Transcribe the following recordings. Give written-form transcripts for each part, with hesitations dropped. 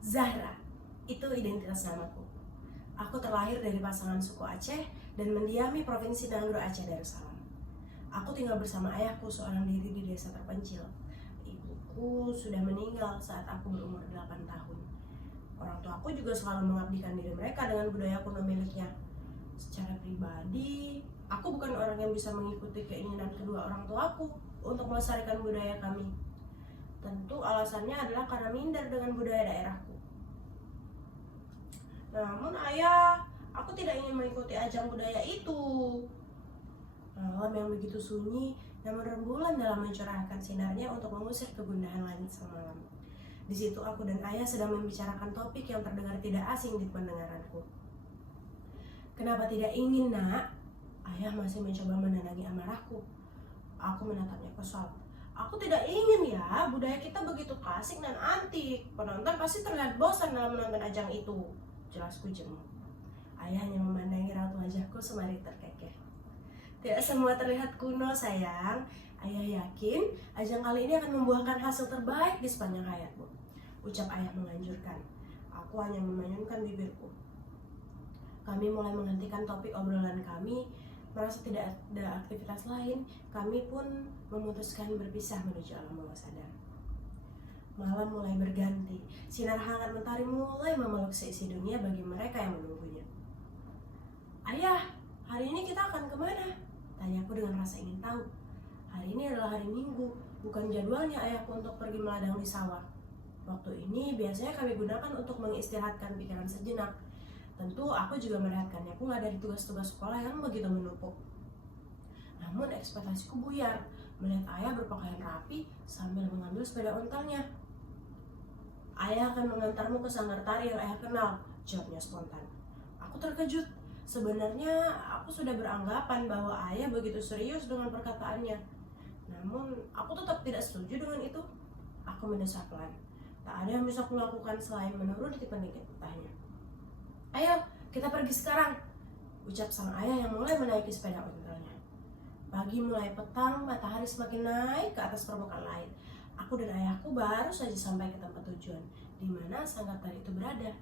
Zahra, itu identitas namaku. Aku terlahir dari pasangan suku Aceh dan mendiami Provinsi Nanggroe Aceh Darussalam. Aku tinggal bersama ayahku seorang diri di desa terpencil. Ibuku sudah meninggal saat aku berumur 8 tahun. Orang tuaku juga selalu mengabdikan diri mereka dengan budaya kuno miliknya. Secara pribadi, aku bukan orang yang bisa mengikuti keinginan kedua orang tuaku untuk melestarikan budaya kami. Tentu alasannya adalah karena minder dengan budaya daerahku. Namun ayah, aku tidak ingin mengikuti ajang budaya itu. Malam yang begitu sunyi, namun rembulan dalam mencurahkan sinarnya untuk mengusir kegundahan langit semalam. Di situ aku dan ayah sedang membicarakan topik yang terdengar tidak asing di pendengaranku. Kenapa tidak ingin, nak? Ayah masih mencoba menenangi amarahku. Aku menatapnya kesal. Aku tidak ingin ya, budaya kita begitu klasik dan antik. Penonton pasti terlihat bosan dalam menonton ajang itu. Jelasku jemu. Ayah hanya memandangi raut wajahku sembari terkekeh. Tidak semua terlihat kuno, sayang. Ayah yakin ajang kali ini akan membuahkan hasil terbaik di sepanjang hayatmu. Ucap ayah menganjurkan. Aku hanya memanyunkan bibirku. Kami mulai menghentikan topik obrolan kami. Merasa tidak ada aktivitas lain, kami pun memutuskan berpisah menuju alam bawah sadar. Malam mulai berganti. Sinar hangat mentari mulai memeluk seisi dunia bagi mereka yang menunggunya. Ayah, hari ini kita akan kemana? Tanyaku dengan rasa ingin tahu. Hari ini adalah hari Minggu, bukan jadwalnya ayahku untuk pergi meladang di sawah. Waktu ini biasanya kami gunakan untuk mengistirahatkan pikiran sejenak. Tentu aku juga merehatkannya pula dari tugas-tugas sekolah yang begitu menumpuk. Namun ekspektasiku buyar melihat ayah berpakaian rapi sambil mengambil sepeda ontelnya. Ayah akan mengantarmu ke sanggar tari yang ayah kenal, jawabnya spontan. Aku terkejut. Sebenarnya aku sudah beranggapan bahwa ayah begitu serius dengan perkataannya. Namun aku tetap tidak setuju dengan itu. Aku mendesak pelan. Tak ada yang bisa kulakukan selain menuruti pendidikan petahnya. Ayo, kita pergi sekarang, ucap sang ayah yang mulai menaiki sepeda ontelnya. Pagi mulai petang, matahari semakin naik ke atas permukaan laut. Aku dan ayahku baru saja sampai ke tempat tujuan, di mana sanggar tari itu berada.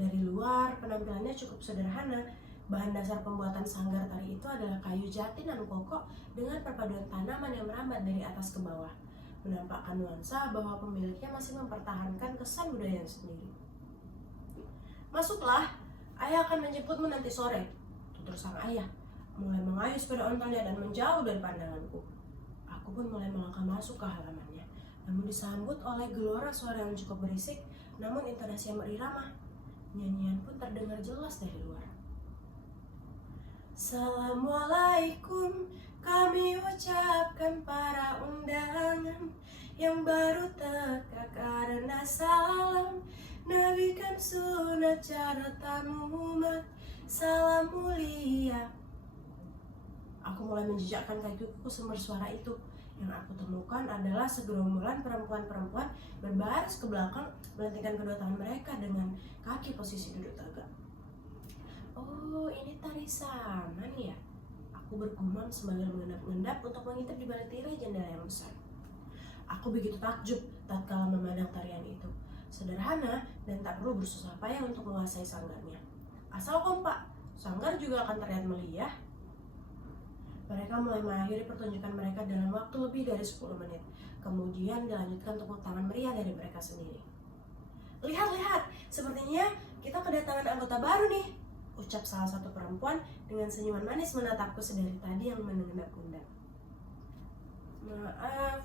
Dari luar, penampilannya cukup sederhana. Bahan dasar pembuatan sanggar tari itu adalah kayu jati nan kokoh dengan perpaduan tanaman yang merambat dari atas ke bawah, menampakkan nuansa bahwa pemiliknya masih mempertahankan kesan budaya sendiri. Masuklah, ayah akan menjemputmu nanti sore, tutur sang ayah, mulai mengayuh sepeda ontelnya dan menjauh dari pandanganku. Aku pun mulai melangkah masuk ke halamannya, namun disambut oleh gelora suara yang cukup berisik, namun intonasi yang berirama. Nyanyian pun terdengar jelas dari luar. Assalamualaikum, kami ucapkan para undangan yang baru teka karena salam. Nabikan sunat cara tamu umat, salam mulia. Aku mulai menjejakkan kakiku ke sumber suara itu. Yang aku temukan adalah segerombolan perempuan-perempuan berbaris ke belakang, melentingkan kedua tangan mereka dengan kaki posisi duduk tegak. Oh, ini tari saman ya? Aku bergumam sambil mengendap-endap untuk mengintip di balik tirai jendela yang besar. Aku begitu takjub tatkala memandang tarian itu. Sederhana dan tak perlu bersusah payah untuk menguasai sanggarnya. Asal kompak, sanggar juga akan terlihat meliah. Mereka mulai mengakhiri pertunjukan mereka dalam waktu lebih dari 10 menit. Kemudian dilanjutkan tepuk tangan meriah dari mereka sendiri. Lihat, sepertinya kita kedatangan anggota baru nih, ucap salah satu perempuan dengan senyuman manis menatapku sedari tadi yang mengendap-endap. Maaf,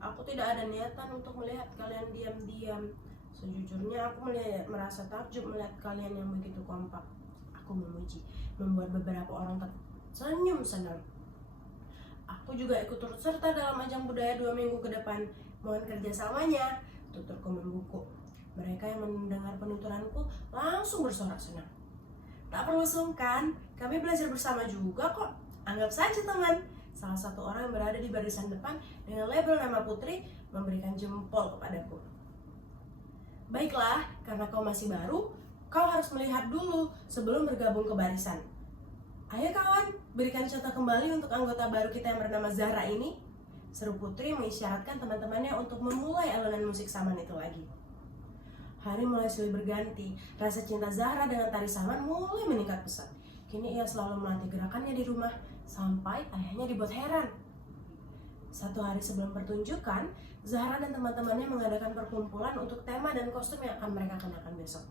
aku tidak ada niatan untuk melihat kalian diam-diam. Sejujurnya aku merasa takjub melihat kalian yang begitu kompak. Aku memuji, membuat beberapa orang tersenyum senang. Aku juga ikut turut serta dalam ajang budaya 2 minggu ke depan. Mohon kerjasamanya, tuturku membungkuk. Mereka yang mendengar penuturanku langsung bersorak senang. Tak perlu sungkan, kami belajar bersama juga kok. Anggap saja teman. Salah satu orang yang berada di barisan depan dengan label nama Putri memberikan jempol kepadaku. Baiklah, karena kau masih baru, kau harus melihat dulu sebelum bergabung ke barisan. Ayo kawan, berikan contoh kembali untuk anggota baru kita yang bernama Zahra ini, seru Putri mengisyaratkan teman-temannya untuk memulai alunan musik saman itu lagi. Hari mulai silih berganti, rasa cinta Zahra dengan tari Saman mulai meningkat pesat. Kini ia selalu melatih gerakannya di rumah, sampai ayahnya dibuat heran. Satu hari sebelum pertunjukan, Zahra dan teman-temannya mengadakan perkumpulan untuk tema dan kostum yang akan mereka kenakan besok.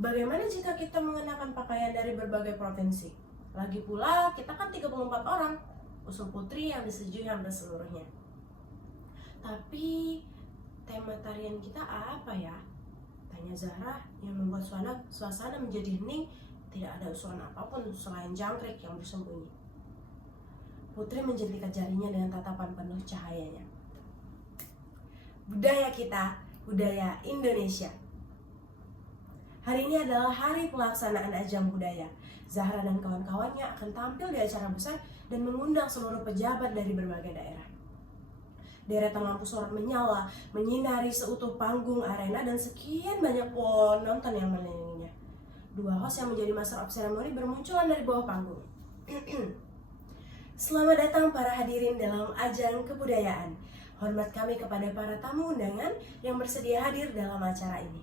Bagaimana jika kita mengenakan pakaian dari berbagai provinsi? Lagi pula, kita kan 34 orang, usul Putri yang disetujui hampir seluruhnya. Tapi, tema tarian kita apa ya? Tanya Zahra yang membuat suasana menjadi hening, tidak ada usulan apapun selain jangkrik yang bersembunyi. Putri menjentikan jarinya dengan tatapan penuh cahayanya. Budaya kita, budaya Indonesia. Hari ini adalah hari pelaksanaan Ajang Budaya. Zahra dan kawan-kawannya akan tampil di acara besar dan mengundang seluruh pejabat dari berbagai daerah. Deretan lampu sorot menyala, menyinari seutuh panggung arena dan sekian banyak penonton yang mengelilinginya. Dua host yang menjadi master of ceremony bermunculan dari bawah panggung. Selamat datang para hadirin dalam ajang kebudayaan. Hormat kami kepada para tamu undangan yang bersedia hadir dalam acara ini.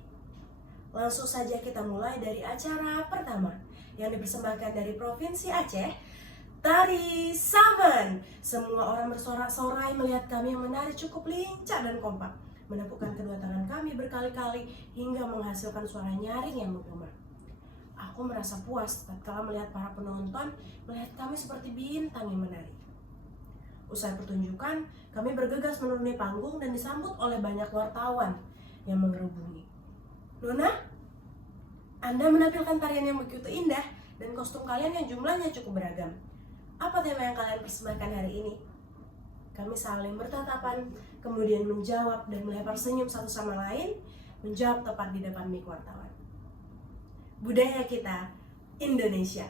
Langsung saja kita mulai dari acara pertama yang dipersembahkan dari Provinsi Aceh, Tari Saman. Semua orang bersorak-sorai melihat kami yang menari cukup lincah dan kompak, menepukkan kedua tangan kami berkali-kali hingga menghasilkan suara nyaring yang menggema. Aku merasa puas tatkala melihat para penonton melihat kami seperti bintang yang menari. Usai pertunjukan, kami bergegas menuruni panggung dan disambut oleh banyak wartawan yang mengerubungi. Nona, Anda menampilkan tarian yang begitu indah dan kostum kalian yang jumlahnya cukup beragam. Apa tema yang kalian persembahkan hari ini? Kami saling bertatapan, kemudian menjawab dan melebar senyum satu sama lain, menjawab tepat di depan mic wartawan. Budaya kita, Indonesia.